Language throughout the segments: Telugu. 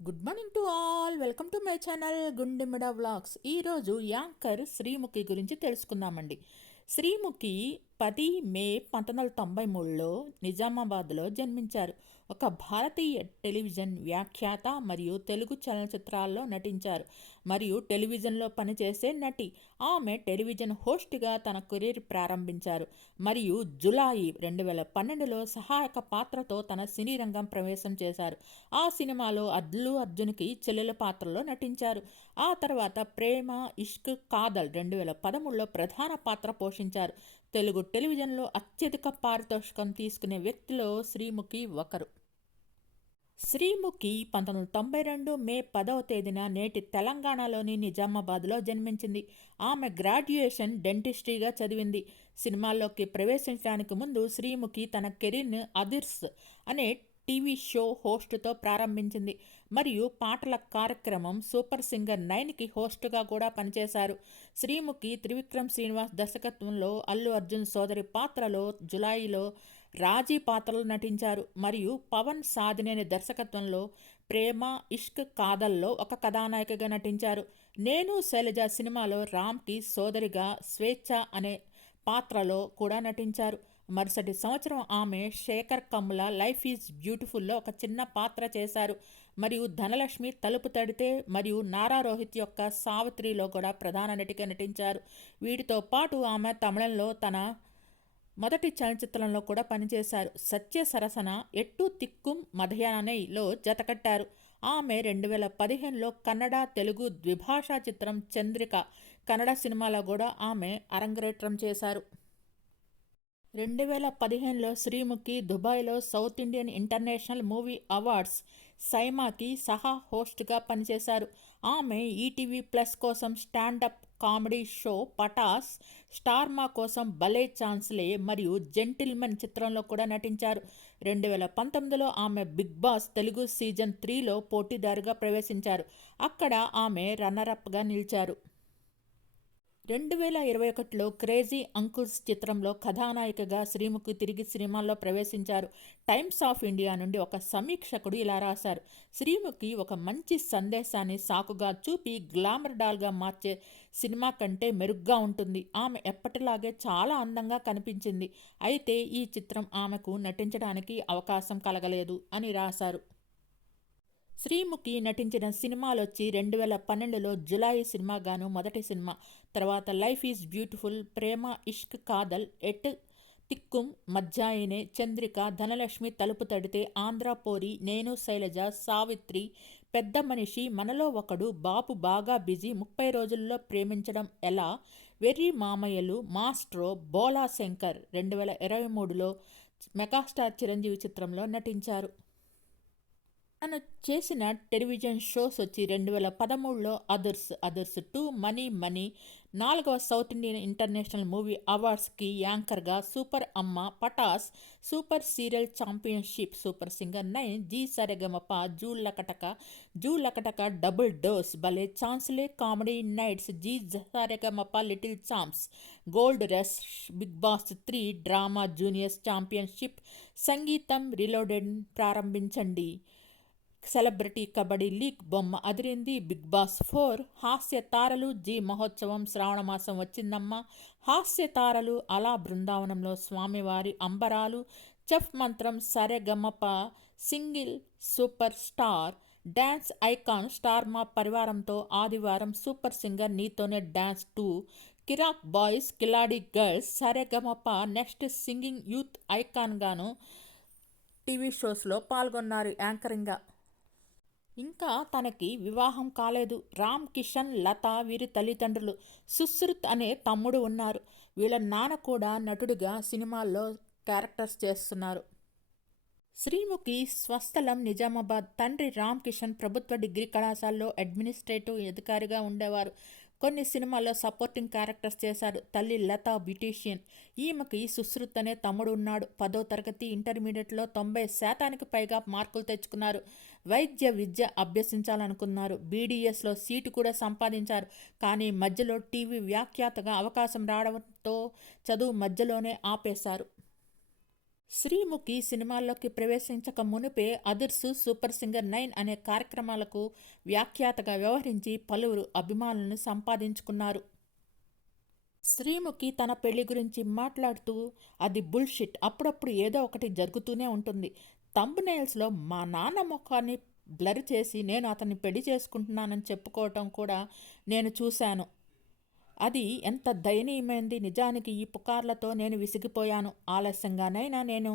Good morning to all. Welcome to my channel గుండెమిడ వ్లాగ్స్. ఈరోజు యాంకర్ శ్రీముఖి గురించి తెలుసుకుందామండి. శ్రీముఖి 10 మే 1993లో నిజామాబాద్లో జన్మించారు. ఒక భారతీయ టెలివిజన్ వ్యాఖ్యాత మరియు తెలుగు చలనచిత్రాల్లో నటించారు మరియు టెలివిజన్లో పనిచేసే నటి. ఆమె టెలివిజన్ హోస్ట్గా తన కెరీర్ ప్రారంభించారు మరియు జులై 2012లో సహాయక పాత్రతో తన సినీ రంగం ప్రవేశం చేశారు. ఆ సినిమాలో అల్లు అర్జున్కి చెల్లెల పాత్రలో నటించారు. ఆ తర్వాత ప్రేమ ఇష్క్ కాదల్ 2013లో ప్రధాన పాత్ర పోషించారు. తెలుగు టెలివిజన్లో అత్యధిక పారితోషికం తీసుకునే వ్యక్తిలో శ్రీముఖి ఒకరు. శ్రీముఖి 1992 మే 10వ తేదీన నేటి తెలంగాణలోని నిజామాబాద్లో జన్మించింది. ఆమె గ్రాడ్యుయేషన్ డెంటిస్ట్రీగా చదివింది. సినిమాల్లోకి ప్రవేశించడానికి ముందు శ్రీముఖి తన కెరీర్ను అదిర్స్ అనే టీవీ షో హోస్ట్తో ప్రారంభించింది మరియు పాటల కార్యక్రమం సూపర్ సింగర్ 9కి హోస్ట్గా కూడా పనిచేశారు. శ్రీముఖి త్రివిక్రమ్ శ్రీనివాస్ దర్శకత్వంలో అల్లు అర్జున్ సోదరి పాత్రలో జులైలో రాజీ పాత్రలు నటించారు మరియు పవన్ సాధినేని దర్శకత్వంలో ప్రేమ ఇష్క్ కాదల్లో ఒక కథానాయికగా నటించారు. నేను శైలజ సినిమాలో రామ్కి సోదరిగా స్వేచ్ఛ అనే పాత్రలో కూడా నటించారు. మరుసటి సంవత్సరం ఆమె శేఖర్ కమ్ముల లైఫ్ ఈజ్ బ్యూటిఫుల్లో ఒక చిన్న పాత్ర చేశారు మరియు ధనలక్ష్మి తలుపు తడితే మరియు నారా రోహిత్ యొక్క సావిత్రిలో కూడా ప్రధాన నటిగా నటించారు. వీటితో పాటు ఆమె తమిళంలో తన మొదటి చలనచిత్రంలో కూడా పనిచేశారు. సత్య సరసన ఎట్టు తిక్కుం మధయానైలో జతకట్టారు. ఆమె 2015లో కన్నడ తెలుగు ద్విభాషా చిత్రం చంద్రిక కన్నడ సినిమాలో కూడా ఆమె అరంగేట్రం చేశారు. 2015లో శ్రీముఖి దుబాయ్లో South Indian International Movie Awards సైమాకి సహా హోస్ట్గా పనిచేశారు. ఆమె ఈటీవీ ప్లస్ కోసం standup comedy show Pataas, Star Maa కోసం భలే ఛాన్స్లే మరియు జెంటిల్మెన్ చిత్రంలో కూడా నటించారు. 2019లో ఆమె బిగ్ బాస్ తెలుగు సీజన్ 3లో పోటీదారుగా ప్రవేశించారు. అక్కడ ఆమె రన్నరప్గా నిలిచారు. 2021లో క్రేజీ అంకుల్స్ చిత్రంలో కథానాయికగా శ్రీముఖి తిరిగి సినిమాల్లో ప్రవేశించారు. టైమ్స్ ఆఫ్ ఇండియా నుండి ఒక సమీక్షకుడు ఇలా రాశారు: శ్రీముఖి ఒక మంచి సందేశాన్ని సాకుగా చూపి గ్లామర్ డాల్గా మార్చే సినిమా కంటే మెరుగ్గా ఉంటుంది. ఆమె ఎప్పటిలాగే చాలా అందంగా కనిపించింది. అయితే ఈ చిత్రం ఆమెకు నటించడానికి అవకాశం కలగలేదు అని రాశారు. శ్రీముఖి నటించిన సినిమాలొచ్చి 2012లో జులై సినిమాగాను మొదటి సినిమా. తర్వాత Life Is Beautiful, Prema Ishq Kaadhal, ఎట్ తిక్కుం మధ్యాయినే, చంద్రిక, ధనలక్ష్మి తలుపు తడితే, ఆంధ్రపోరి, నేను శైలజ, సావిత్రి, పెద్ద మనిషి, మనలో ఒకడు, బాపు బాగా బిజీ, 30 రోజుల్లో ప్రేమించడం ఎలా, వెర్రి మామయ్యలు, మాస్ట్రో, బోలా శంకర్ 2023లో మెగాస్టార్ చిరంజీవి చిత్రంలో నటించారు. తను చేసిన టెలివిజన్ షోస్ వచ్చి 2013లో అదర్స్ 2, మనీ, 4వ సౌత్ ఇండియన్ ఇంటర్నేషనల్ మూవీ అవార్డ్స్కి యాంకర్గా, Super Amma, Pataas, Super Serial Championship, Super Singer 9, Zee Saregamapa, జూ లకటక, డబుల్ డోస్, భలే ఛాన్స్లే, Comedy Nights, Zee Saregamapa, Little Champs, Gold Rush, Bigg Boss 3, Drama Juniors Championship, Sangeetham Reloaded ప్రారంభించండి, సెలబ్రిటీ కబడ్డీ లీగ్, బొమ్మ అదిరింది, బిగ్ బాస్ 4, హాస్య తారలు, జీ మహోత్సవం, శ్రావణమాసం వచ్చిందమ్మ, హాస్య తారలు, అలా బృందావనంలో స్వామివారి అంబరాలు, Chef Mantram, Saregamapa, Single Super Star, Dance Icon, Star Maa పరివారంతో ఆదివారం, సూపర్ సింగర్ నీతోనే Dance 2, Kirrak Boys, Khiladi Girls, Saregamapa, Next Singing Youth ఐకాన్గాను టీవీ షోస్లో పాల్గొన్నారు యాంకరింగ్గా. ఇంకా తనకి వివాహం కాలేదు. రామ్ కిషన్, లత వీరి తల్లిదండ్రులు. సుశ్రుత్ అనే తమ్ముడు ఉన్నారు. వీళ్ళ నాన్న కూడా నటుడిగా సినిమాల్లో క్యారెక్టర్స్ చేస్తున్నారు. శ్రీముఖి స్వస్థలం నిజామాబాద్. తండ్రి రామ్ కిషన్ ప్రభుత్వ డిగ్రీ కళాశాలలో అడ్మినిస్ట్రేటివ్ అధికారిగా ఉండేవారు. కొన్ని సినిమాల్లో సపోర్టింగ్ క్యారెక్టర్స్ చేశారు. తల్లి లత బ్యూటీషియన్. ఈమెకి సుశ్రుత్ అనే తమ్ముడు ఉన్నాడు. 10వ తరగతి ఇంటర్మీడియట్లో 90% పైగా మార్కులు తెచ్చుకున్నారు. వైద్య విద్య అభ్యసించాలనుకున్నారు. బీడీఎస్లో సీటు కూడా సంపాదించారు. కానీ మధ్యలో టీవీ వ్యాఖ్యాతగా అవకాశం రావడంతో చదువు మధ్యలోనే ఆపేశారు. శ్రీముఖి సినిమాల్లోకి ప్రవేశించక మునుపే అదుర్సు, సూపర్ సింగర్ 9 అనే కార్యక్రమాలకు వ్యాఖ్యాతగా వ్యవహరించి పలువురు అభిమానులను సంపాదించుకున్నారు. శ్రీముఖి తన పెళ్లి గురించి మాట్లాడుతూ, అది బుల్షిట్, అప్పుడప్పుడు ఏదో ఒకటి జరుగుతూనే ఉంటుంది. థంబ్నెయిల్స్లో మా నాన్న ముఖాన్ని బ్లర్ చేసి నేను అతన్ని పెళ్లి చేసుకుంటున్నానని చెప్పుకోవటం కూడా నేను చూశాను. అది ఎంత దయనీయమైంది. నిజానికి ఈ పుకార్లతో నేను విసిగిపోయాను. ఆలస్యంగానైనా నేను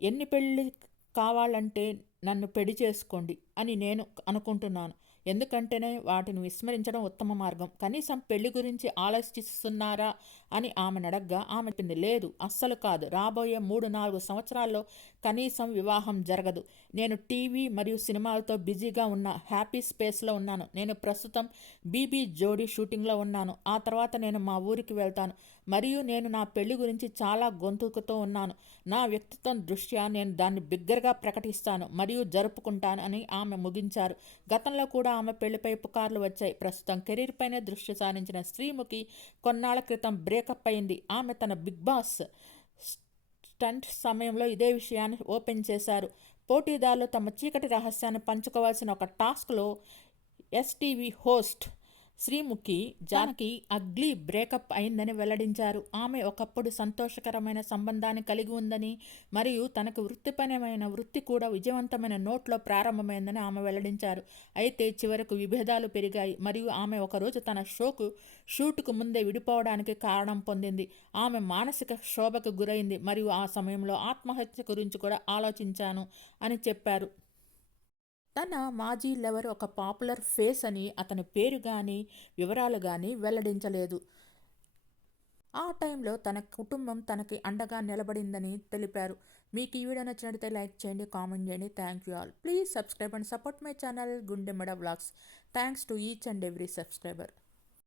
ఎన్ని పెళ్ళి కావాలంటే నన్ను పెళ్లి చేసుకోండి అని నేను అనుకుంటున్నాను. ఎందుకంటేనే వాటిని విస్మరించడం ఉత్తమ మార్గం. కనీసం పెళ్లి గురించి ఆలోచిస్తున్నారా అని ఆమెనడగ్గా ఆమె చెప్పింది, లేదు, అస్సలు కాదు. రాబోయే 3-4 సంవత్సరాల్లో కనీసం వివాహం జరగదు. నేను టీవీ మరియు సినిమాలతో బిజీగా ఉన్న హ్యాపీ స్పేస్లో ఉన్నాను. నేను ప్రస్తుతం బీబీ జోడీ షూటింగ్లో ఉన్నాను. ఆ తర్వాత నేను మా ఊరికి వెళ్తాను. మరియు నేను నా పెళ్లి గురించి చాలా గొంతుకుతో ఉన్నాను. నా వ్యక్తిత్వం దృష్ట్యా నేను దాన్ని బిగ్గరగా ప్రకటిస్తాను మరియు జరుపుకుంటాను అని ఆమె ముగించారు. గతంలో కూడా ఆమె పెళ్లిపై పుకార్లు వచ్చాయి. ప్రస్తుతం కెరీర్ పైనే దృష్టి సారించిన శ్రీముఖి కొన్నాళ్ల క్రితం బ్రేకప్ అయింది. ఆమె తన బిగ్ బాస్ స్టంట్ సమయంలో ఇదే విషయాన్ని ఓపెన్ చేశారు. పోటీదారులు తమ చీకటి రహస్యాన్ని పంచుకోవాల్సిన ఒక టాస్క్లో STV host Sreemukhi Janaki ugly breakup అయిందని వెల్లడించారు. ఆమె ఒకప్పుడు సంతోషకరమైన సంబంధాన్ని కలిగి ఉందని మరియు తనకు వృత్తిపరమైన వృత్తి కూడా విజయవంతమైన నోట్లో ప్రారంభమైందని ఆమె వెల్లడించారు. అయితే చివరకు విభేదాలు పెరిగాయి మరియు ఆమె ఒకరోజు తన షూట్కు ముందే విడిపోవడానికి కారణం పొందింది. ఆమె మానసిక క్షోభకు గురైంది మరియు ఆ సమయంలో ఆత్మహత్య గురించి కూడా ఆలోచించాను అని చెప్పారు. తన మాజీ లవర్ ఒక పాపులర్ ఫేస్ అని అతని పేరు కానీ వివరాలు కానీ వెల్లడించలేదు. ఆ టైంలో తన కుటుంబం తనకి అండగా నిలబడిందని తెలిపారు. మీకు ఈ వీడియో నచ్చినట్లయితే లైక్ చేయండి, కామెంట్ చేయండి. Thank you all. Please subscribe and support my channel గుండెమ్మడ vlogs. Thanks to each and every subscriber.